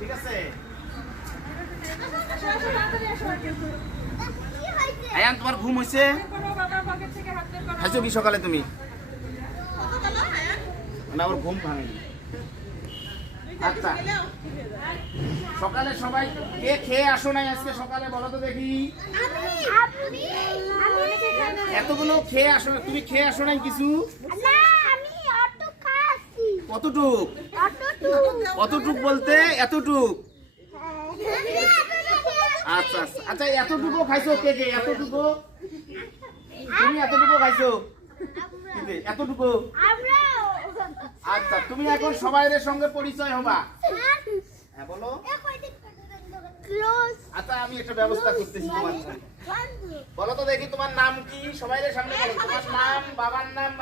ঠিক আছে আয়ান, তোমার ঘুম হয়েছে? খাইছো কি সকালে তুমি? না, ওর ঘুম ভাঙেনি। আচ্ছা, সকালে সবাই কে খেয়ে আসো নাই আজকে সকালে? বলো তো দেখি। এতগুলো খেয়ে আসো, তুমি খেয়ে আসো নাই কিছু? কতটুক? কতটুক বলতে এতটুক? আচ্ছা আচ্ছা আচ্ছা, এতটুকু খাইছো কে কে? এতটুকু তুমি এতটুকু খাইছো? এতটুকু? আচ্ছা, তুমি এখন সবাইয়ের সঙ্গে পরিচয় হবা। হ্যাঁ বলো। আচ্ছা, আমি একটা ব্যবস্থা করতেছি তোমার। বলো তো দেখি তোমার নাম কি? সবাইয়ের সামনে বলো তোমার নাম, বাবার নাম।